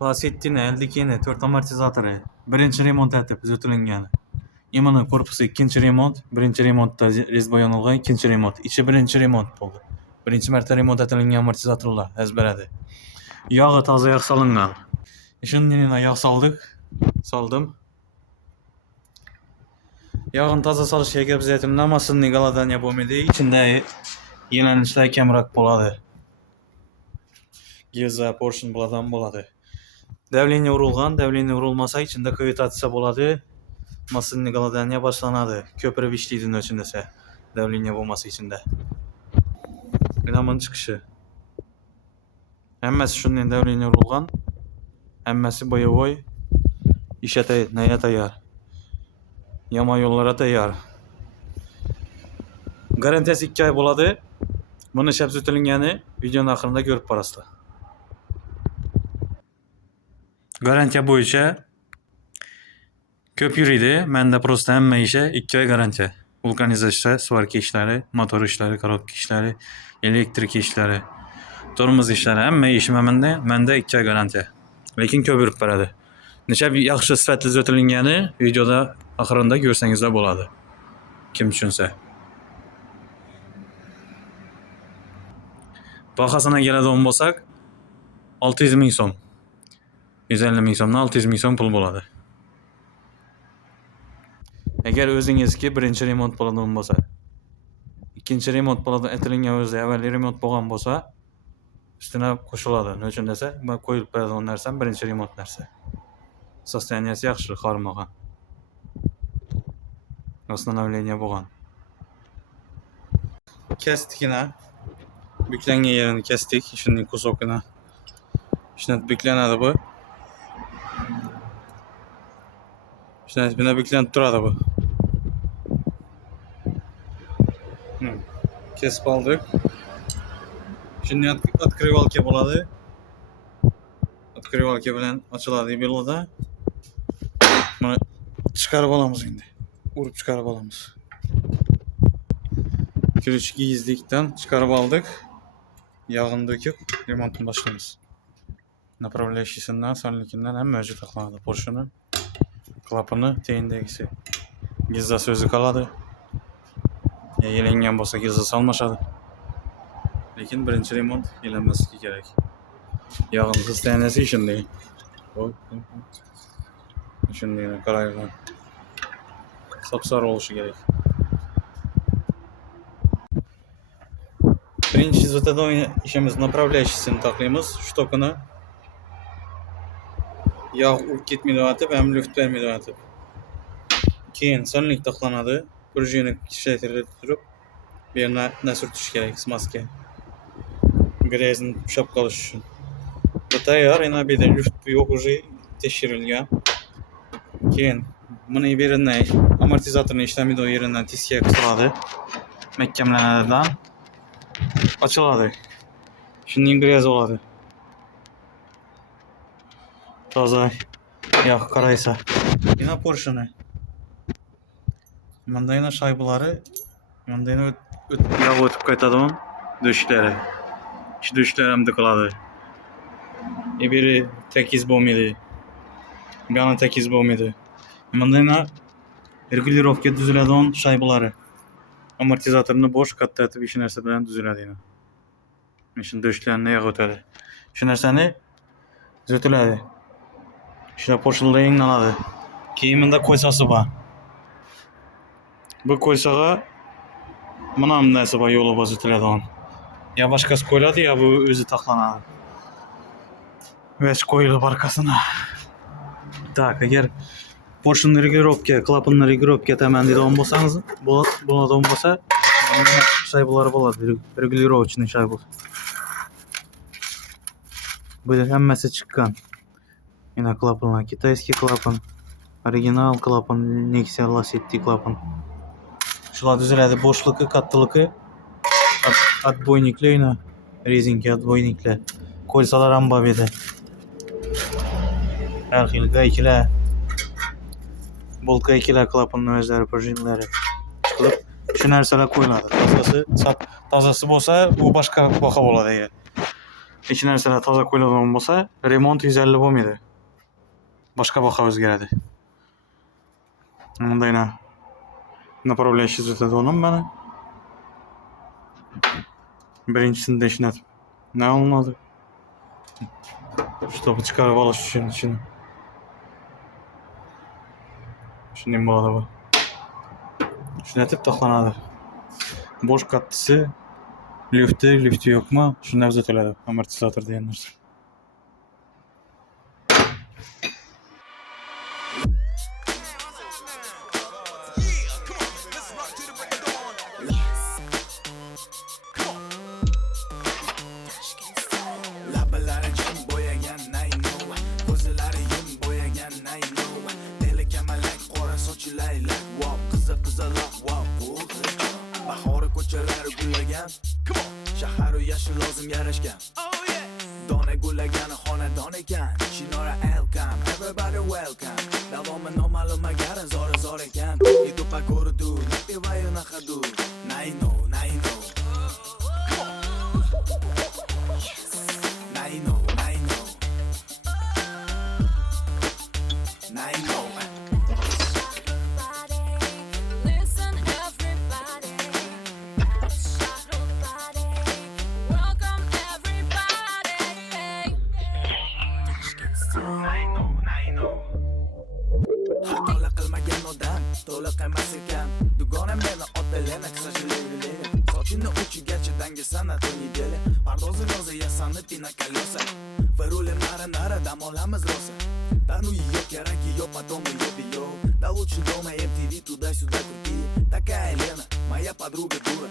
Lasettini, eldikini, 4 amortizatori. Birinchi remont etib tutilgan. Imani korpusi ikkinchi remont, birinchi remontda rezba yonilg'i, ikkinchi remont. Ichi birinchi remont bo'ldi. Birinchi marta remont etilgan amortizatorlar ezberadi. Yog'i toza yog' solingan. Shundan yog' soldim. Yog'ini toza solishga gap aytdim, namasini galadaniya bo'lmaydi. Ichida yelanishlar kamroq bo'ladi. Gilza portion bo'ladi. Davleniya urilgan, davleniya urilmasa içinde kavitatsiya bo'ladi. Masinni galadaniya boshlanadi. Ko'pirib ishlaydi o'chindasa. Davleniya bo'lmasa ichida. Binaman chiqishi. Hammasi shundan davleniya urilgan. Hammasi boyovoy. Ishga tayyor. Yomon yo'llara tayyor. Garantiyasi 2 oy bo'ladi. Buni ishab tutilgani videoning oxirida ko'rib borasizlar. Garantiya bo'yicha ko'p yuriydi. Menda prosta hamma ishi 2 oy garantiya. Vulkanizatsiya, svarka ishlari, motor ishlari, korotka ishlari, elektrik ishlari, tormoz ishlari, hamma ishim menda 2 oy garantiya. Lekin ko'p yurib boradi. Necha yaxshi sifatli o'tilgani videoda oxirida ko'rsangizlar bo'ladi. Kim tushunsa. Bahasına keladigan bo'lsak 600 ming so'm. 150 ming so'mdan 600 ming so'm pul bo'ladi. Agar o'zingizga birinchi remont bo'ladigan bo'lsa, ikkinchi remont bo'ladigan aytilgan o'zi avval remont bo'lgan bo'lsa, üstüne qo'shiladi. Nechun desa, men qo'yib beradigan narsam birinchi remont narsa. Sostaniyasi yaxshi, xormagan. Восстановление bo'lgan. Kestikina büklengen yerini kestik. Şimdi kusokuna. Şimdi büklenadi bu. Şimdi buna büklenip duradi bu. Kesip aldık. Şimdi открывалка bo'ladi. Открывалка bilan ochiladi beloda. Mana chiqarib olamiz endi. Urib chiqarib olamiz. Kürüç giyizdikten çıkarıp aldık. Yağını döküp remontunu başlayız. Направляющийsinden, sonrakinden hem mevcut aklanadı. Porşunu, klapını, teyindegisi. Gizza sözü kaladı. Yelengen bolsa gizza salmaşadı. Lekin birinchi remont yelenmesi gerek. Yağın hız tanesi işindey. Işindey, karaygan. Sapsarı oluşu gerek. Birinchi zıtada işimiz направляющийsini taklayımız. Штокini yağ urib ketmaydi atıp, hem lüft vermeydi atıp. Keyin sonlik taklanadı. Prujini ishlatib turib, bir yerine sürtüş gerek, smaska. Grezin tushab qolish uchun. Bu tayyor, yana bir de lüft yo'q уже tekshirilgan. Keyin buni yerinden amortizatorni ishlamadi, o yerinden tiska qisiladi. Mahkamlanadidan açılады. Shundan grez bo'ladi. Toza yağ qaraysa. Yana porshini. Manda yana shaybalari, manda yana yağ o'tib qaytadigan do'shlari. Shu do'shlar ham qiladi. Biri tekiz bo'lmaydi. Bani tekiz bo'lmaydi. Manda yana regulirovka tuziladigan shaybalari. Amortizatorni bo'sh katta etib ish narsa bilan tuziladi yana. Şimdi döşlerine yağ ötedi. Şu narsani zötüledi. Şuna poşulda yayınlanadı. Keyiminde koysası var. Bu koysağa bunam nesi var yolu bazı zötüledi on. Ya başkası koyladı ya bu özü taklanadı. Ve koyuldu arkasına. Tak, eğer porşun regulirovka, klapın regulirovka temen dedi on bolsanız, buna da on bolsa, şaybaları болады, regulirovочный şaybol. Böyle hammasi chiqqan. Yine klapanlar, Kitayskiy klapan, original klapan, Nexia Lasetti klapan. Shular tuziladi, bo'shliqi, kattaligi, отбойникlar, yine rezinka отбойникlar. Qo'ysalar ham bor edi. Har xil gaykilar, bolka ikilar klapanning o'zlari, prujinlari chiqilib, shu narsalar qo'yiladi. Tozasi bo'lsa, u boshqa baho bo'ladi. Hech narsalar toza qo'yiladigan bo'lsa, remont 150 bo'lmaydi. Boshqa baho o'zgaradi. Mundayna направляющий o'tadigan mana. Birinchisinda ishlatib. Ne olmadı? Şu topu chiqarib olish uchun. Shunday bo'ladi bu. Ishlatib taxlanadi. Bosh qattisi, lifti yo'qmi? Shunday uzatiladi. Amortizator degan narsa. Shahar u yashil lozim yarashgan. Dona gullagani xonadon ekan. Chinora elkam, everybody welcome. Davomi noma'lum agar zor ekan. Idupa ko'rdu, napivayu nahadu. Naino. Naino. Xatolar qilmagan odam to'liq emas ekan. Dugona meni otalena ksajileli. Sochini uchigacha dangasana tonideli. Pardozi roza yasanib pina колеса. Вырулим нара дам olamiz rosa. Тану ее кераки ее потом ее бью. Да лучше дома MTV туда-сюда крути. Такая Лена, моя подруга дура.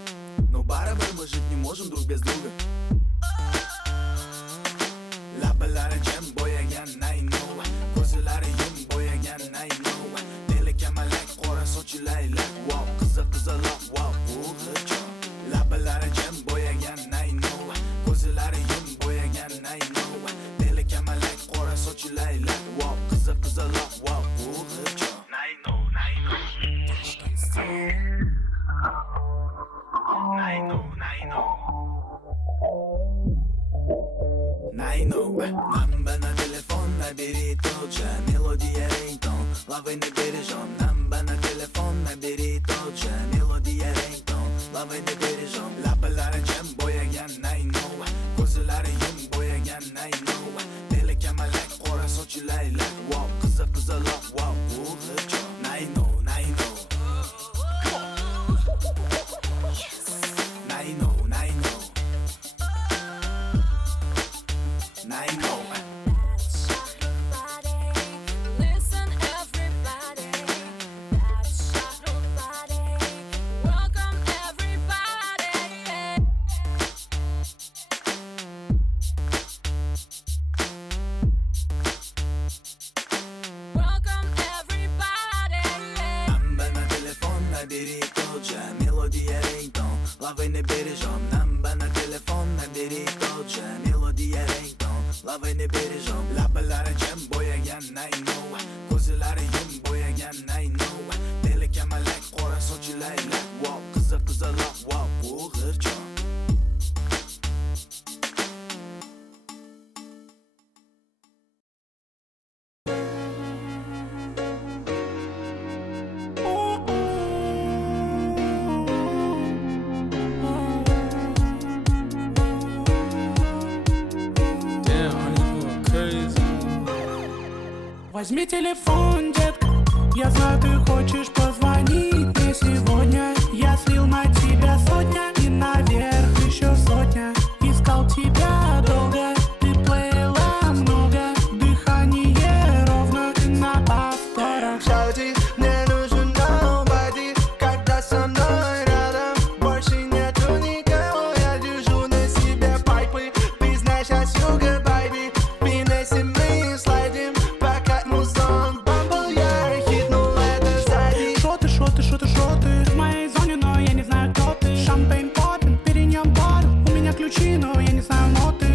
Но барабар мы жить не можем друг без друга. Labalari jam bo'yagan naino. Ko'zlari yum bo'yagan naino. Dili kamalak qora sochi laylak. Wow, qizaloq wow, bu hijab. Labalari jam bo'yagan naino. Ko'zlari yum bo'yagan naino. Dili kamalak qora sochi laylak. Wow, qizaloq wow, bu hijab. Naino. Нам телефон набери тот же. Мелодия рингтон, лавы не бережем. Нам телефон набери тот же. Мелодия рингтон, лавы не бережем. Labalari jam bo'yagan naino. Ko'zlari yum bo'yagan naino. Dili kamalak qora sochi laylak. Wow, qizaloq wow, bu hijab. Naino. Мелодия рингтон, лавы не бережем. Нам телефон набери тот же. Мелодия рингтон, лавы не бережем. Labalari jam bo'yagan naino. Ko'zlari yum bo'yagan naino. Dili kamalak qora sochi laylak. Wow, qizaloq wow, bu hijab. Возьми телефон, детка. Я знаю, ты хочешь позвонить мне сегодня. Я слил на тебя сотня и наверх еще сотня. Искал тебя долго, ты плыла много. Дыхание ровно на повторах. Шаути, мне нужен nobody, когда со мной рядом. Больше нету никого, я держу на себе пайпы. Ты знаешь, я sugar baby, финесси мы слайдим. Шо ты в моей зоне, но я не знаю, кто ты. Шампейн поппин, перенем бар. У меня ключи, но я не знаю ноты.